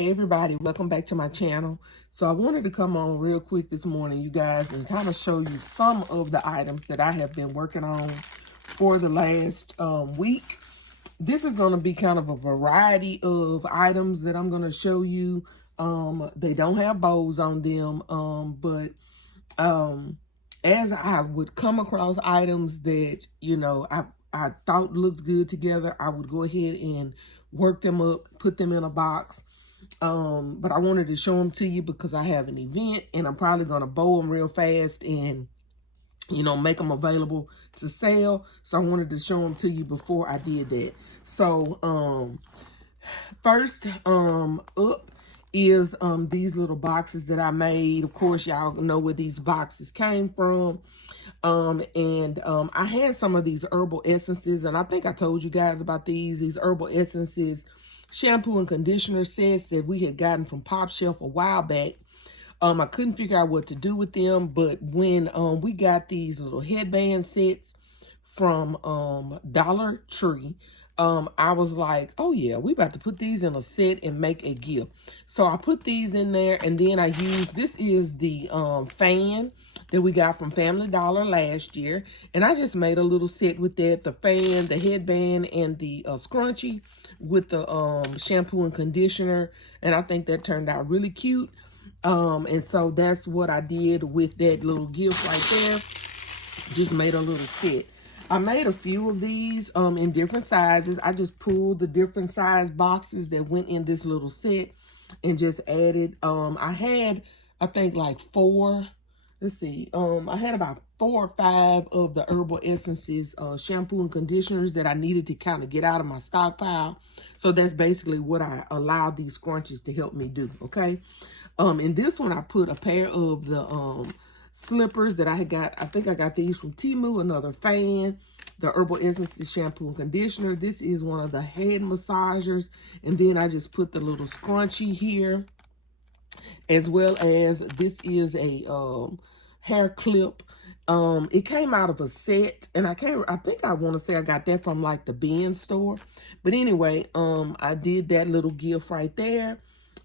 Hey everybody, welcome back to my channel. So I wanted to come on real quick this morning, you guys, and kind of show you some of the items that I have been working on for the last week. This is going to be kind of a variety of items that I'm going to show you. They don't have bows on them, but as I would come across items that, you know, I thought looked good together, I would go ahead and work them up, put them in a box. But I wanted to show them to you because I have an event and I'm probably going to bow them real fast and, you know, make them available to sell. So I wanted to show them to you before I did that. So, first, up is, these little boxes that I made. Of course, y'all know where these boxes came from. I had some of these herbal essences, and I think I told you guys about these herbal essences, shampoo and conditioner sets that we had gotten from Pop Shelf a while back. I couldn't figure out what to do with them, but when we got these little headband sets from Dollar Tree, I was like, oh yeah, we about to put these in a set and make a gift. So I put these in there, and then I used, this is the fan that we got from Family Dollar last year, and I just made a little set with that, the fan, the headband, and the scrunchie with the shampoo and conditioner, and I think that turned out really cute. And so that's what I did with that little gift right there. Just made a little set. I made a few of these in different sizes. I just pulled the different size boxes that went in this little set and just added. I had, I think, like four. Let's see. I had about 4 or 5 of the herbal essences, shampoo and conditioners that I needed to kind of get out of my stockpile. So that's basically what I allowed these scrunchies to help me do. Okay. In this one, I put a pair of the slippers that I had got. I think I got these from Temu, another fan, the herbal essences shampoo and conditioner. This is one of the head massagers. And then I just put the little scrunchie here, as well as this is a hair clip. It came out of a set, and I think I want to say I got that from like the bin store. But anyway, I did that little gift right there.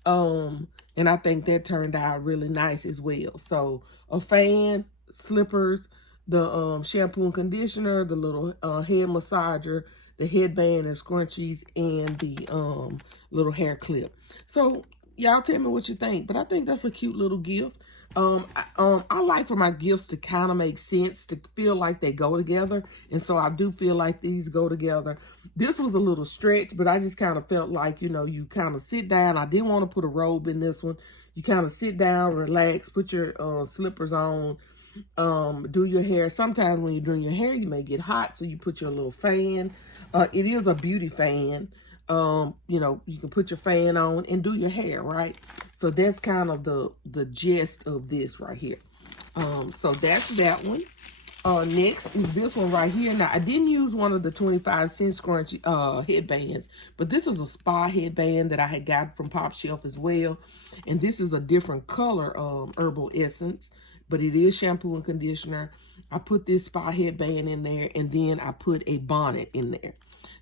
And I think that turned out really nice as well. So a fan, slippers, the shampoo and conditioner, the little head massager, the headband and scrunchies, and the little hair clip. So y'all tell me what you think, but I think that's a cute little gift. I like for my gifts to kind of make sense, to feel like they go together. And so I do feel like these go together. This was a little stretch, but I just kind of felt like, you know, you kind of sit down. I didn't want to put a robe in this one. You kind of sit down, relax, put your slippers on, do your hair. Sometimes when you're doing your hair, you may get hot, so you put your little fan. It is a beauty fan. You know, you can put your fan on and do your hair, right? So that's kind of the gist of this right here. So that's that one. Next is this one right here. Now, I didn't use one of the 25-cent scrunchie headbands, but this is a spa headband that I had got from Pop Shelf as well. And this is a different color herbal essence, but it is shampoo and conditioner. I put this spa headband in there, and then I put a bonnet in there.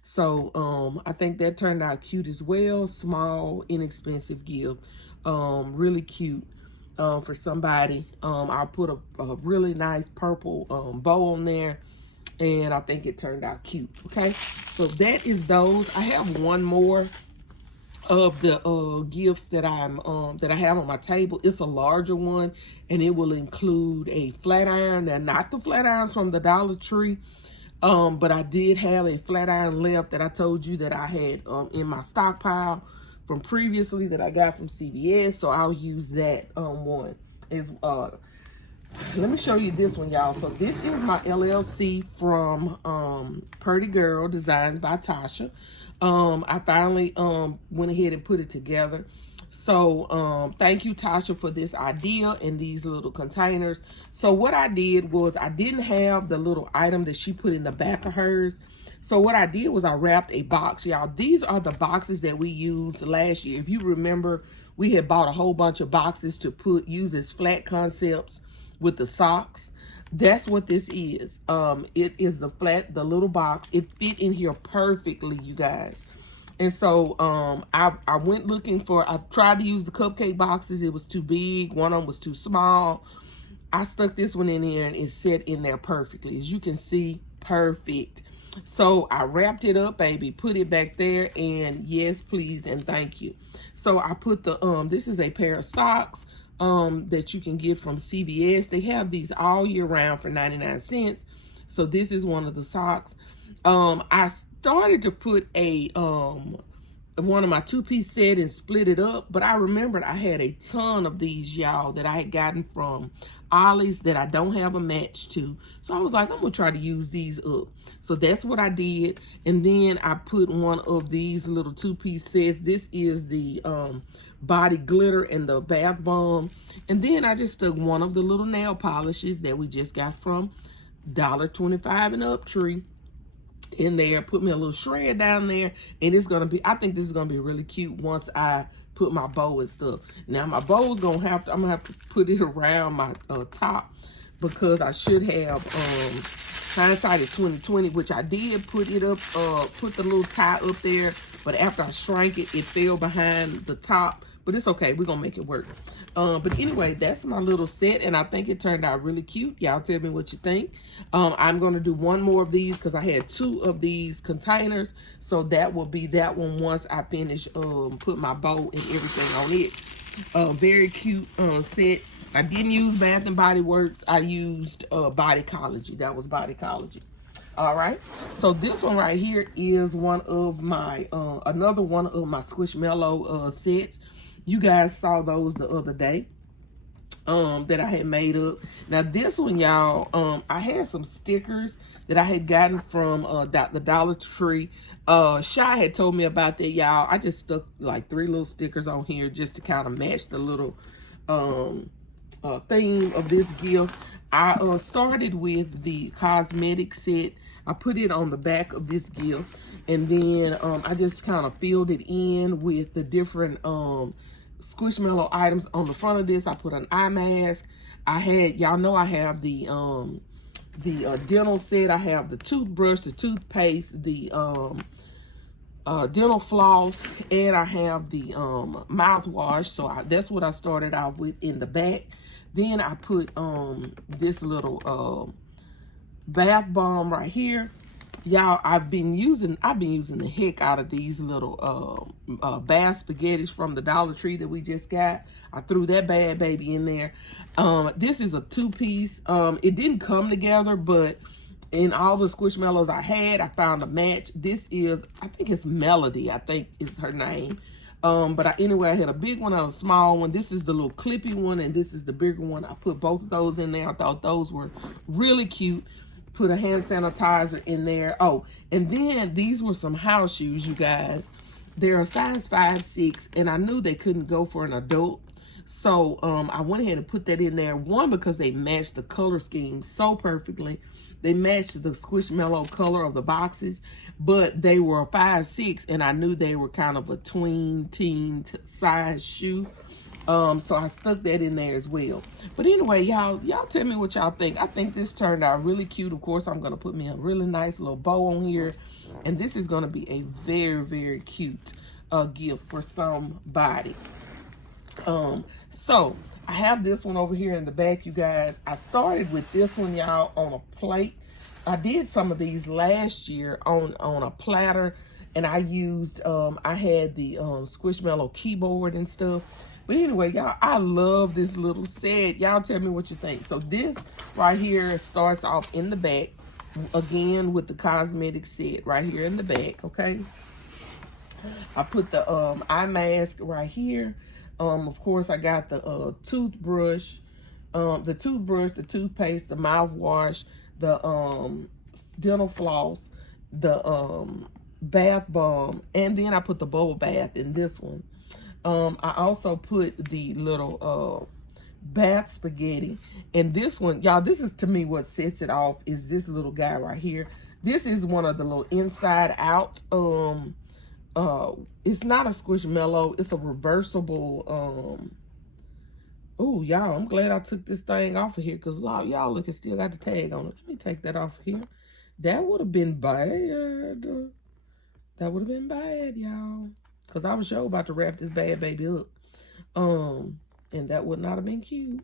So I think that turned out cute as well. Small, inexpensive gift. Really cute for somebody. I'll put a really nice purple bow on there, and I think it turned out cute. Okay, so that is those. I have one more of the gifts that I have on my table. It's a larger one, and it will include a flat iron. They're not the flat irons from the Dollar Tree. But I did have a flat iron left that I told you that I had in my stockpile from previously that I got from CVS. So I'll use that one. Let me show you this one, y'all. So this is my LLC from Purdy Girl Designs by Tasha. I finally went ahead and put it together. So thank you, Tasha, for this idea and these little containers. So what I did was I didn't have the little item that she put in the back of hers. So what I did was I wrapped a box, y'all. These are the boxes that we used last year. If you remember, we had bought a whole bunch of boxes to use as flat concepts with the socks. That's what this is. It is the little box. It fit in here perfectly, you guys. And so I went looking for, I tried to use the cupcake boxes. It was too big. One of them was too small. I stuck this one in there and it set in there perfectly. As you can see, perfect. So I wrapped it up, baby, put it back there, and yes, please, and thank you. So I put the, this is a pair of socks that you can get from CVS. They have these all year round for 99 cents. So this is one of the socks. I started to put a, one of my two-piece set and split it up, but I remembered I had a ton of these, y'all, that I had gotten from Ollie's that I don't have a match to. So I was like, I'm gonna try to use these up. So that's what I did. And then I put one of these little two-piece sets. This is the body glitter and the bath bomb. And then I just stuck one of the little nail polishes that we just got from $1.25 and Uptree in there, put me a little shred down there, and it's gonna be, I think this is gonna be really cute once I put my bow and stuff. Now my bow's gonna have to, I'm gonna have to put it around my top, because I should have hindsight is 2020, which I did put it up, put the little tie up there, but after I shrank it, it fell behind the top. But it's okay, we're gonna make it work. But anyway, that's my little set, and I think it turned out really cute. Y'all tell me what you think. I'm gonna do one more of these because I had 2 of these containers, so that will be that one once I finish put my bow and everything on it. Very cute set. I didn't use Bath and Body Works. I used Bodycology. That was Bodycology. All right, so this one right here is one of my another one of my Squishmallow sets. You guys saw those the other day that I had made up. Now this one, y'all, I had some stickers that I had gotten from the Dollar Tree. Shy had told me about that, y'all. I just stuck like 3 little stickers on here just to kind of match the little theme of this gift. I started with the cosmetic set. I put it on the back of this gift, and then I just kind of filled it in with the different Squishmallow items. On the front of this, I put an eye mask. I had, y'all know I have the dental set. I have the toothbrush, the toothpaste, the dental floss, and I have the mouthwash. So that's what I started out with in the back. Then I put this little bath bomb right here. Y'all, I've been using the heck out of these little bath spaghettis from the Dollar Tree that we just got. I threw that bad baby in there. This is a 2-piece. It didn't come together, but in all the Squishmallows I had, I found a match. This is, I think it's Melody, I think is her name. But anyway, I had a big one and a small one. This is the little clippy one, and this is the bigger one. I put both of those in there. I thought those were really cute. Put a hand sanitizer in there. Oh, and then these were some house shoes, you guys. They're a size 5'6", and I knew they couldn't go for an adult. So I went ahead and put that in there. One, because they matched the color scheme so perfectly. They matched the Squishmallow color of the boxes, but they were a 5'6", and I knew they were kind of a tween teen size shoe. So I stuck that in there as well. But anyway, y'all tell me what y'all think. I think this turned out really cute. Of course, I'm gonna put me a really nice little bow on here, and this is gonna be a very, very cute gift for somebody. So I have this one over here in the back, you guys. I started with this one, y'all, on a plate. I did some of these last year on a platter, and I used I had the Squishmallow keyboard and stuff. But anyway, y'all, I love this little set. Y'all tell me what you think. So this right here starts off in the back, again with the cosmetic set right here in the back, okay? I put the eye mask right here. Of course, I got the toothbrush, the toothpaste, the mouthwash, the dental floss, the bath bomb, and then I put the bubble bath in this one. I also put the little bath spaghetti, and this one, y'all, this is to me what sets it off is this little guy right here. This is one of the little inside out it's not a Squishmallow, it's a reversible oh, y'all, I'm glad I took this thing off of here, because y'all look, it still got the tag on it. Let me take that off of here. That would have been bad. That would have been bad, y'all. Because I was sure about to wrap this bad baby up. And that would not have been cute.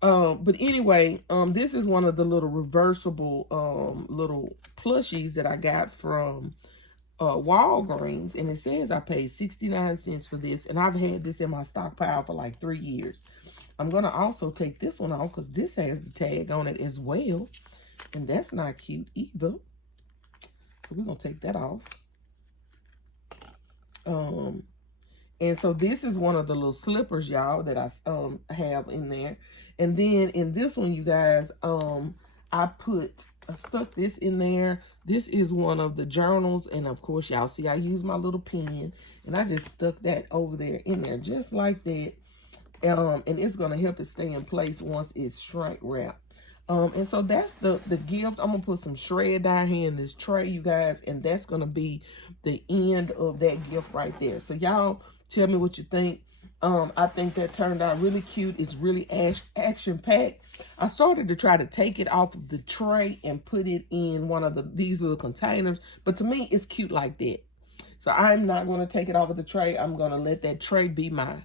But anyway, this is one of the little reversible little plushies that I got from Walgreens, and it says I paid 69 cents for this, and I've had this in my stockpile for like 3 years. I'm gonna also take this one off because this has the tag on it as well, and that's not cute either. So we're gonna take that off. And so this is one of the little slippers, y'all, that I have in there. And then in this one, you guys, I stuck this in there. This is one of the journals, and of course, y'all see I use my little pen, and I just stuck that over there in there just like that. And it's gonna help it stay in place once it's shrink wrapped. And so that's the gift. I'm gonna put some shred dye here in this tray, you guys, and that's gonna be the end of that gift right there. So y'all tell me what you think. I think that turned out really cute. It's really action-packed. I started to try to take it off of the tray and put it in one of these little containers, but to me, it's cute like that. So I'm not going to take it off of the tray. I'm going to let that tray be my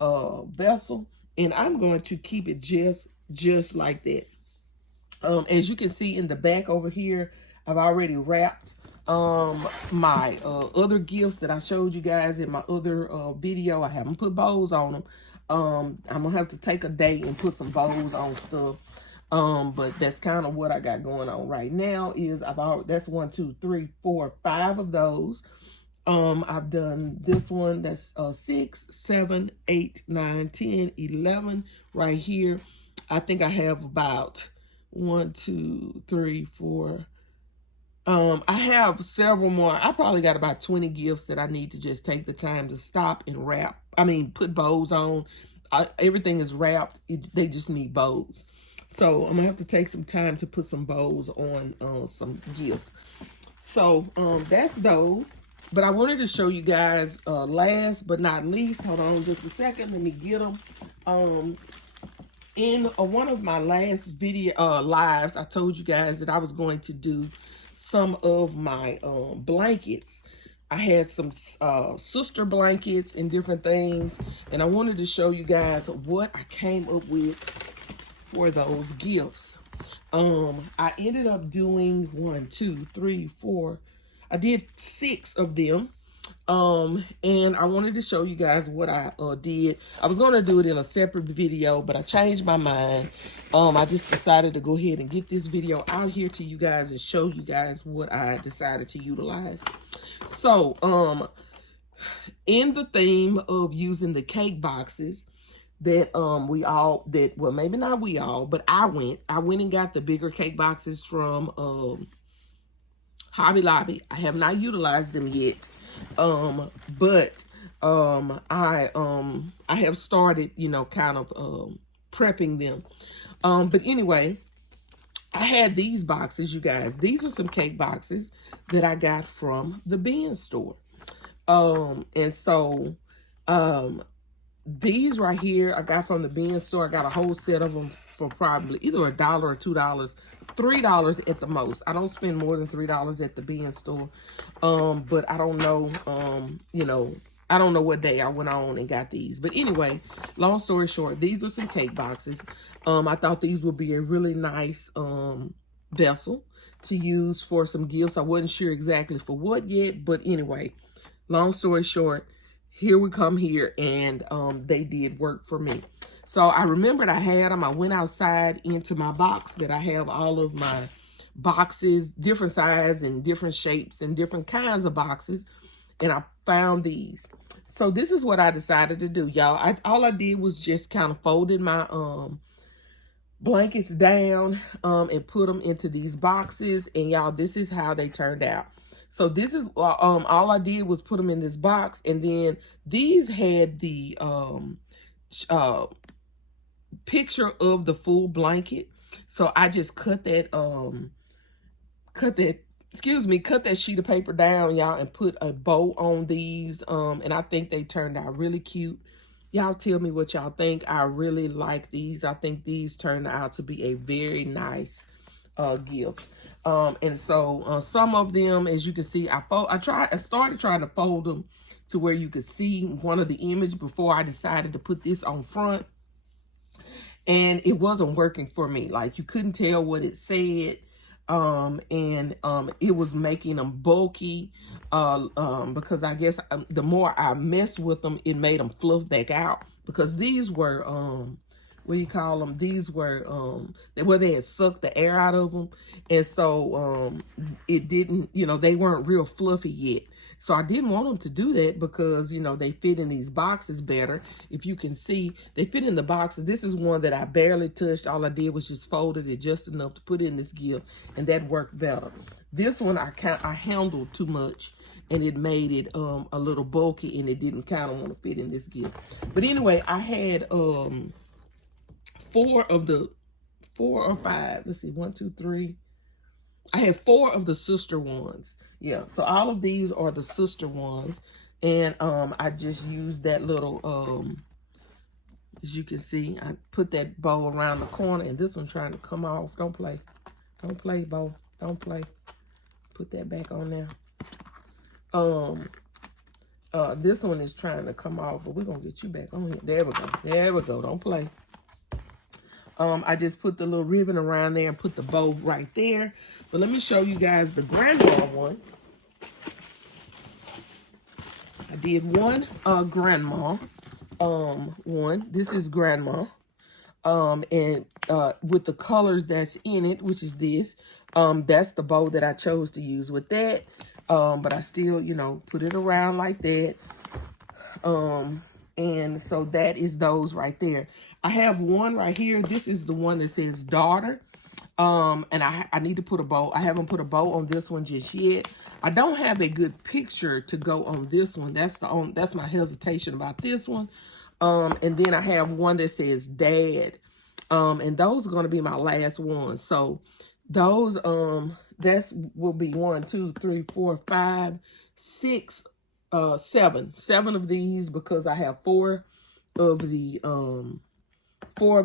vessel, and I'm going to keep it just like that. As you can see in the back over here, I've already wrapped my other gifts that I showed you guys in my other video. I haven't put bows on them. I'm gonna have to take a day and put some bows on stuff. But that's kind of what I got going on right now. That's 1, 2, 3, 4, 5 of those. I've done this one. That's 6, 7, 8, 9, 10, 11 right here. I think I have about 1, 2, 3, 4. I have several more. I probably got about 20 gifts that I need to just take the time to stop and wrap. I mean, put bows on. Everything is wrapped. They just need bows. So I'm gonna have to take some time to put some bows on some gifts. So that's those. But I wanted to show you guys last but not least. Hold on just a second. Let me get them. In one of my last video lives, I told you guys that I was going to do some of my blankets. I had some sister blankets and different things, and I wanted to show you guys what I came up with for those gifts. I ended up doing 1, 2, 3, 4. I did 6 of them. And I wanted to show you guys what I did. I was going to do it in a separate video, but I changed my mind. I just decided to go ahead and get this video out here to you guys and show you guys what I decided to utilize. So, in the theme of using the cake boxes that well, maybe not we all, but I went and got the bigger cake boxes from Hobby Lobby. I have not utilized them yet. But I have started, kind of prepping them. But anyway, I had these boxes, you guys. These are some cake boxes that I got from the bin store. And so these right here I got from the bin store. I got a whole set of them for probably either $1 or $2. $3 at the most. I don't spend more than $3 at the bin store. But I don't know, I don't know what day I went on and got these. But anyway, long story short, these are some cake boxes. I thought these would be a really nice vessel to use for some gifts. I wasn't sure exactly for what yet, but anyway, long story short, here we come here, and they did work for me. So I remembered I had them. I went outside into my box that I have all of my boxes, different sizes and different shapes and different kinds of boxes. And I found these. So this is what I decided to do, y'all. All I did was just kind of folded my blankets down and put them into these boxes. And y'all, this is how they turned out. So this is all I did was put them in this box. And then these had the picture of the full blanket. So I just cut that sheet of paper down, y'all, and put a bow on these. And I think they turned out really cute. Y'all tell me what y'all think. I really like these. I think these turned out to be a very nice gift. And so some of them, as you can see, I started trying to fold them to where you could see one of the image before I decided to put this on front. And it wasn't working for me. Like, you couldn't tell what it said. It was making them bulky because I guess the more I messed with them, it made them fluff back out, because these were what do you call them? These were where they had sucked the air out of them, and so it didn't, you know, they weren't real fluffy yet. So I didn't want them to do that because, you know, they fit in these boxes better. If you can see, they fit in the boxes. This is one that I barely touched. All I did was just folded it just enough to put in this gift, and that worked better. This one I handled too much, and it made it a little bulky, and it didn't kind of want to fit in this gift. But anyway, I had 4 or 5. Let's see, 1, 2, 3. I have 4 of the sister ones. Yeah, so all of these are the sister ones. And I just used that little, as you can see, I put that bow around the corner, and this one trying to come off. Don't play. Don't play, bow. Don't play. Put that back on there. This one is trying to come off, but we're going to get you back on here. There we go. There we go. Don't play. I just put the little ribbon around there and put the bow right there. But let me show you guys the grandma one. I did one grandma one. This is grandma. And with the colors that's in it, which is this, that's the bow that I chose to use with that. But I still, you know, put it around like that. And so that is those right there. I have one right here. This is the one that says daughter. And I need to put a bow. I haven't put a bow on this one just yet. I don't have a good picture to go on this one. That's my hesitation about this one. And then I have one that says dad. And those are going to be my last ones. So those, that's will be 1, 2, 3, 4, 5, 6, 7 of these, because I have 4 of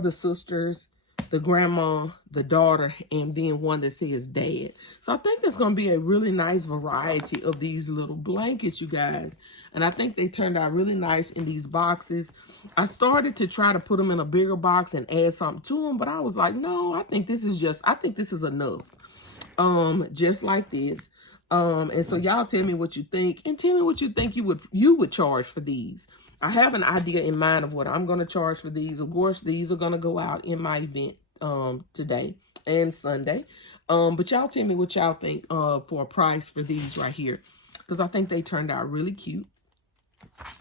the sisters, the grandma, the daughter, and then one that says dad. So I think there's going to be a really nice variety of these little blankets, you guys. And I think they turned out really nice in these boxes. I started to try to put them in a bigger box and add something to them, but I was like, no, I think this is enough. Just like this. And so y'all tell me what you think, and tell me what you think you would charge for these. I have an idea in mind of what I'm going to charge for these. Of course, these are going to go out in my event today and Sunday. But y'all tell me what y'all think for a price for these right here, because I think they turned out really cute.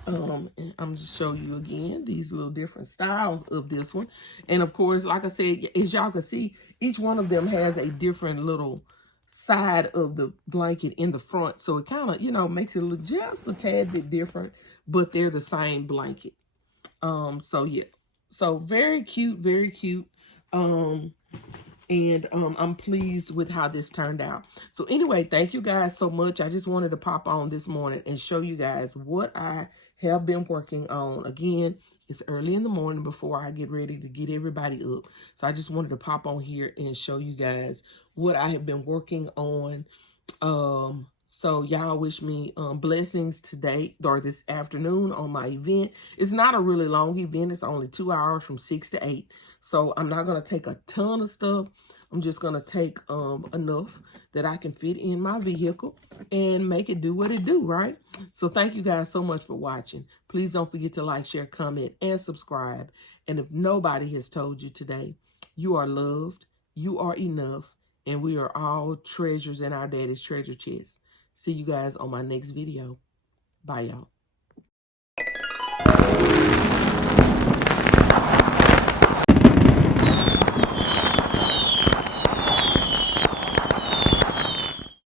And I'm just show you again these little different styles of this one. And of course, like I said, as y'all can see, each one of them has a different little side of the blanket in the front, so it kind of, you know, makes it look just a tad bit different, but they're the same blanket. So yeah, so very cute, very cute. I'm pleased with how this turned out. So anyway, thank you guys so much. I just wanted to pop on this morning and show you guys what I have been working on. Again, it's early in the morning before I get ready to get everybody up. So I just wanted to pop on here and show you guys what I have been working on. So y'all wish me blessings today or this afternoon on my event. It's not a really long event. It's only 2 hours from 6 to 8. So I'm not going to take a ton of stuff. I'm just going to take enough that I can fit in my vehicle and make it do what it do, right? So thank you guys so much for watching. Please don't forget to like, share, comment, and subscribe. And if nobody has told you today, you are loved, you are enough, and we are all treasures in our daddy's treasure chest. See you guys on my next video. Bye, y'all.